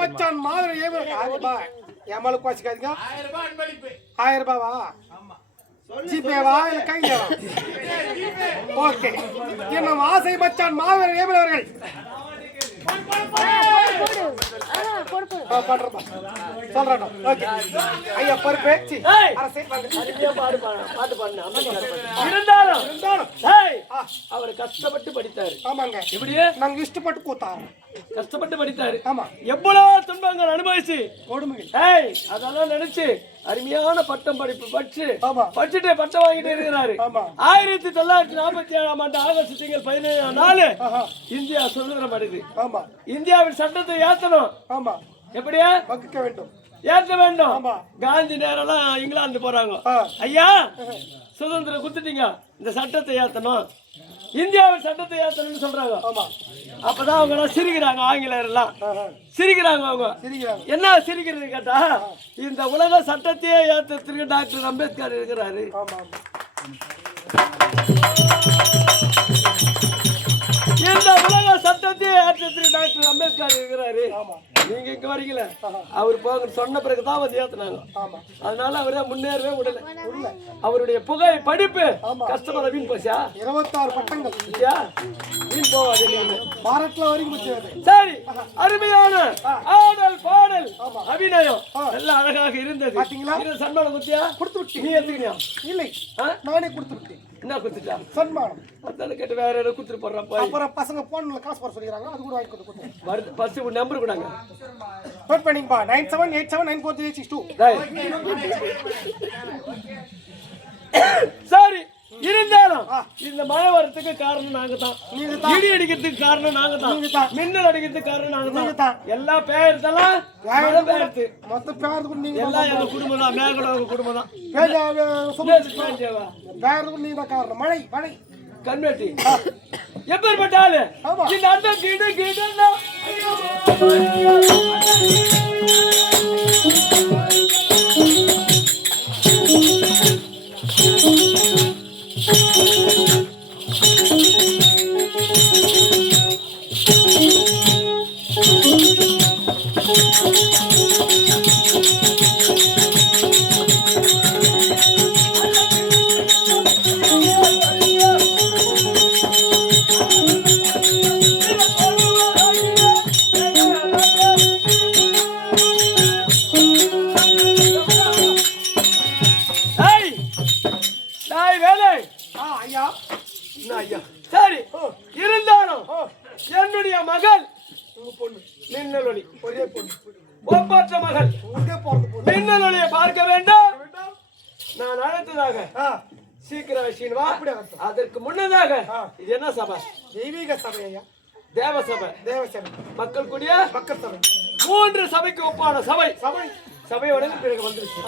மச்சான் மாதிரி ஏமால குவாச்சிக்காதீங்க. 1000 ரூபாவா? ஜிபேவா இல்ல கையில? ஓகே. என்ன ஆசை மச்சான் மாவீரன் ஏமல் அவர்கள் அவர் கஷ்டப்பட்டு படித்தாரு. ஆமாங்க, இப்படியே நாங்க இஷ்டப்பட்டு கூத்தாரு. கஷ்டப்பட்டு படித்தாரு. ஆமா, எவ்வளவு துன்பங்கள் அனுபவிச்சு கொடுமைகள் அதெல்லாம் நினைச்சு அருமையான பட்டம் படிப்பு படிச்சுட்டு பட்டம் வாங்கிட்டு இருக்கிறாரு. 1947 ஆண்டு ஆகஸ்ட் திங்கள் 17ஆம் நாள் இந்தியா சுதந்திரம் அடையுது. இந்தியாவின் சட்டத்தை ஏத்தணும். ஆமா, எப்படியா வகுக்க வேண்டும், ஏற்ற வேண்டும். காந்தி நேரம் இங்கிலாந்து போறாங்க. ஐயா சுதந்திரம் குடுத்துட்டீங்க, இந்த சட்டத்தை ஏத்தணும், இந்தியாவின் சட்டத்தை ஏத்தணும்னு சொல்றாங்க. அப்பதான் அவங்க எல்லாம் சிரிக்கிறாங்க, ஆங்கிலேயர் எல்லாம் சிரிக்கிறாங்க. அவங்க என்ன சிரிக்கிறது கேட்டா, இந்த உலக சட்டத்தையே ஏற்றத்திற்கு டாக்டர் அம்பேத்கர் இருக்கிறாரு. இந்த உலக சட்டத்தையே ஏற்றத்திற்கு டாக்டர் அம்பேத்கர் இருக்கிறாரு. நீங்க இங்க வரீங்களே, அவர் போக சொன்ன பிறகுதான் வந்து ஏத்துனாங்க. அதனால அவரே முன்னேறவே விடல. அவருடைய புகை படிப்பு கஷ்டப்பட வீண் போச்சா? 26 பட்டங்கள் வீண் போவாது. பாரத்ல வரைக்கும் சரி, அருமையான ஆடல் பாடல் அபிநயம் எல்லாம் அழகாக இருந்தது. சன்மானம் குத்தியா கொடுத்து விட்டு நீ எடுத்துக்கியா? இல்லை, நானே கொடுத்து விட்டேன். என்ன கொடுத்துட்டா? சன்மானம். அதால கேட்டு வேற யாரும் கொடுத்துட்டு போடுறான். அப்புறம் பசங்க போன்ல காசு போட சொல்லிக்கிறாங்க, அது கூட வாங்கி கொடுத்து ஃபர்ஸ்ட் நம்பர் கொடுங்க. நோட் பண்ணிங்கப்பா, 9787943862. சரி, இருந்தாலும் இந்த மழை வரத்துக்கு காரணம் நாங்க தான். இடி அடிக்கிறதுக்கு காரணம் நாங்க தான். மின்னல் அடிக்கிறதுக்கு காரணம் நாங்க தான். எல்லா பெயர்த்தெல்லாம் மழை பெயர்த்து மொத்த பேருக்கு நீங்க எல்லாம் எங்க குடும்பம் தான். மேகலோக குடும்பம் தான். பேருக்கு நீங்க தான் காரணம். மழை மழை கண்வெட்டி எப்பேற்பட்ட ஆளு இந்த அந்த கீடு கீடுன்னா சரி இருந்தாலும் என்னுடைய மகள் மின்னலொளி ஒரே பொண்ணு ஒப்பற்ற மகள் மின்னலொளியை பார்க்க வேண்டும் நான் அழைத்ததாக சீக்கிரம் வச்சுவா. அதற்கு முன்னதாக இது என்ன சபை? தெய்வீக சபை ஐயா. தேவ சபை. தேவ சபை. மக்கள் கூடிய மக்கள் சபை. 3 சபைக்கு ஒப்பான சபை. சபை சபையோட பிறகு வந்துருச்சு.